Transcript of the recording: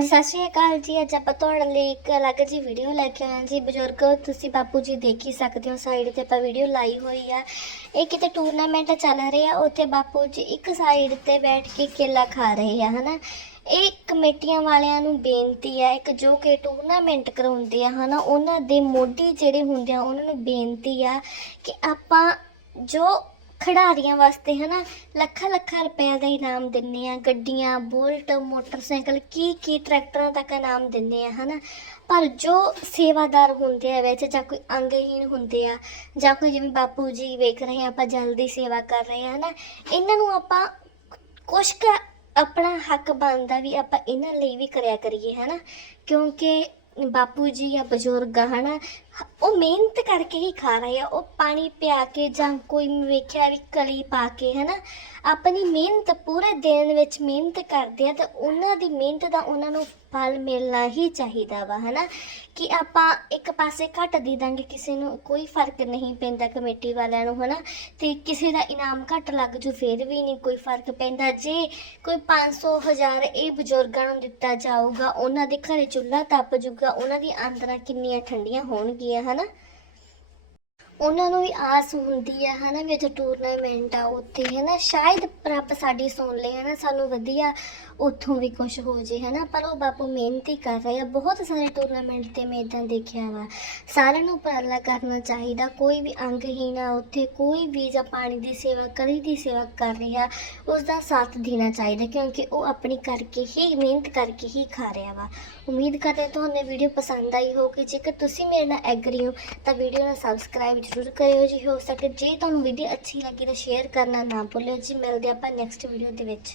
ਹਾਂਜੀ, ਸਤਿ ਸ਼੍ਰੀ ਅਕਾਲ ਜੀ। ਅੱਜ ਆਪਾਂ ਤੁਹਾਡੇ ਲਈ ਇੱਕ ਅਲੱਗ ਜੀ ਵੀਡੀਓ ਲੈ ਕੇ ਆਏ ਹਾਂ ਜੀ। ਬਜ਼ੁਰਗ, ਤੁਸੀਂ ਬਾਪੂ ਜੀ ਦੇਖ ਹੀ ਸਕਦੇ ਹੋ, ਸਾਈਡ ਤੇ ਆਪਾਂ ਵੀਡੀਓ ਲਾਈ ਹੋਈ ਆ। ਇਹ ਕਿਤੇ ਟੂਰਨਾਮੈਂਟ ਚੱਲ ਰਿਹਾ ਉੱਥੇ ਬਾਪੂ ਜੀ ਇੱਕ ਸਾਈਡ ਤੇ ਬੈਠ ਕੇ ਕੇਲਾ ਖਾ ਰਹੇ ਆ, ਹਨਾ? ਇਹ ਕਮੇਟੀਆਂ ਵਾਲਿਆਂ ਨੂੰ ਬੇਨਤੀ ਹੈ ਇੱਕ ਜੋ ਕਿ ਟੂਰਨਾਮੈਂਟ ਕਰਾਉਂਦੇ ਆ, ਹਨਾ? ਉਹਨਾਂ ਦੇ ਮੋਢੀ ਜਿਹੜੇ ਹੁੰਦੇ ਆ, ਉਹਨਾਂ ਨੂੰ ਬੇਨਤੀ ਆ ਕਿ ਆਪਾਂ ਜੋ ਖਿਡਾਰੀਆਂ ਵਾਸਤੇ, ਹਨਾ? ਲੱਖਾਂ ਲੱਖਾਂ ਰੁਪਏ ਦਾ ਇਨਾਮ ਦਿੰਨੇ ਆ, ਗੱਡੀਆਂ, ਬੁਲਟ, ਮੋਟਰਸਾਈਕਲ, ਕੀ ਕੀ ਟਰੈਕਟਰਾਂ ਤੱਕ ਇਨਾਮ ਦਿੰਨੇ ਆ, ਹਨਾ? ਪਰ ਜੋ ਸੇਵਾਦਾਰ ਹੁੰਦੇ ਆ ਵਿੱਚ, ਜਾਂ ਕੋਈ ਅੰਗਹੀਣ ਹੁੰਦੇ ਆ, ਜਾਂ ਕੋਈ ਜਿਵੇਂ ਬਾਪੂ ਜੀ ਵੇਖ ਰਹੇ ਆ, ਆਪਾਂ ਜਲਦੀ ਸੇਵਾ ਕਰ ਰਹੇ ਆ, ਹਨਾ? ਇਹਨਾਂ ਨੂੰ ਆਪਾਂ ਕੁਛ ਕੁ ਆਪਣਾ ਹੱਕ ਬਣਦਾ ਵੀ ਆਪਾਂ ਇਹਨਾਂ ਲਈ ਵੀ ਕਰਿਆ ਕਰੀਏ, ਹਨਾ? ਕਿਉਂਕਿ ਬਾਪੂ ਜੀ ਜਾਂ ਬਜ਼ੁਰਗ ਆ ਹਨਾ, ਉਹ ਮਿਹਨਤ ਕਰਕੇ ਹੀ ਖਾ ਰਹੇ ਆ, ਉਹ ਪਾਣੀ ਪਿਆ ਕੇ ਜਾਂ ਕੋਈ ਮੈਂ ਵੇਖਿਆ ਵੀ ਕਲੀ ਪਾ ਕੇ ਹਨਾ, ਆਪਣੀ ਮਿਹਨਤ ਪੂਰੇ ਦਿਨ ਵਿੱਚ ਮਿਹਨਤ ਕਰਦੇ ਆ, ਤਾਂ ਉਹਨਾਂ ਦੀ ਮਿਹਨਤ ਦਾ ਉਹਨਾਂ ਨੂੰ ਫਲ ਮਿਲਣਾ ਹੀ ਚਾਹੀਦਾ ਵਾ ਹਨਾ, ਕਿ ਆਪਾਂ ਇੱਕ ਪਾਸੇ ਘੱਟ ਦੇ ਦਾਂਗੇ, ਕਿਸੇ ਨੂੰ ਕੋਈ ਫ਼ਰਕ ਨਹੀਂ ਪੈਂਦਾ ਕਮੇਟੀ ਵਾਲਿਆਂ ਨੂੰ ਹਨਾ, ਤੇ ਕਿਸੇ ਦਾ ਇਨਾਮ ਘੱਟ ਲੱਗ ਜੂ, ਫੇਰ ਵੀ ਨਹੀਂ ਕੋਈ ਫ਼ਰਕ ਪੈਂਦਾ, ਜੇ ਕੋਈ 500 ਹਜ਼ਾਰ ਇਹ ਬਜ਼ੁਰਗਾਂ ਨੂੰ ਦਿੱਤਾ ਜਾਊਗਾ, ਉਹਨਾਂ ਦੇ ਘਰੇ ਚੁੱਲ੍ਹਾ ਤਪ ਜੂਗਾ ਉਹਨਾਂ ਦੀ ਆਂਦਰਾਂ ਕਿੰਨੀਆਂ ਠੰਡੀਆਂ ਹੋਣਗੀਆਂ ਹਨਾ? ਉਹਨਾਂ ਨੂੰ ਵੀ ਆਸ ਹੁੰਦੀ ਹੈ ਹਨਾ, ਵੀ ਜੋ ਟੂਰਨਾਮੈਂਟ ਆ ਉੱਥੇ, ਹਨਾ। ਸ਼ਾਇਦ ਰੱਬ ਸਾਡੀ ਸੁਣ ਲੇ, ਹਨਾ, ਸਾਨੂੰ ਵਧੀਆ ਉੱਥੋਂ ਵੀ ਕੁਝ ਹੋ ਜੇ, ਹਨਾ। ਪਰ ਉਹ ਬਾਪੂ ਮਿਹਨਤ ਹੀ ਕਰ ਰਹੇ ਆ। ਬਹੁਤ ਸਾਰੇ ਟੂਰਨਾਮੈਂਟ ਤੇ ਮੈਂ ਇਦਾਂ ਦੇਖਿਆ ਵਾ। ਸਾਰਿਆਂ ਨੂੰ ਉਪਰਾਲਾ ਕਰਨਾ ਚਾਹੀਦਾ, ਕੋਈ ਵੀ ਅੰਗਹੀਣ ਆ ਉੱਥੇ, ਕੋਈ ਵੀ ਜਾਂ ਪਾਣੀ ਦੀ ਸੇਵਾ, ਕਲੀ ਦੀ ਸੇਵਾ ਕਰ ਰਿਹਾ ਉਸ ਦਾ ਸਾਥ ਦੇਣਾ ਚਾਹੀਦਾ, ਕਿਉਂਕਿ ਉਹ ਆਪਣੀ ਕਰਕੇ ਹੀ, ਮਿਹਨਤ ਕਰਕੇ ਹੀ ਖਾ ਰਿਹਾ ਵਾ। ਉਮੀਦ ਕਰਦੇ ਤੁਹਾਨੂੰ ਵੀਡੀਓ ਪਸੰਦ ਆਈ ਹੋਊਗੀ। ਜੇਕਰ ਤੁਸੀਂ ਮੇਰੇ ਨਾਲ ਐਗਰੀ ਹੋ, ਤਾਂ ਵੀਡੀਓ ਨੂੰ ਸਬਸਕ੍ਰਾਈਬ ਜ਼ਰੂਰ ਕਰਿਓ ਜੀ। ਹੋ ਸਕੇ ਜੇ ਤੁਹਾਨੂੰ ਵੀਡੀਓ ਅੱਛੀ ਲੱਗੀ ਤਾਂ ਸ਼ੇਅਰ ਕਰਨਾ ਨਾ ਭੁੱਲਿਓ ਜੀ। ਮਿਲਦੇ ਆਪਾਂ ਨੈਕਸਟ ਵੀਡੀਓ ਦੇ ਵਿੱਚ।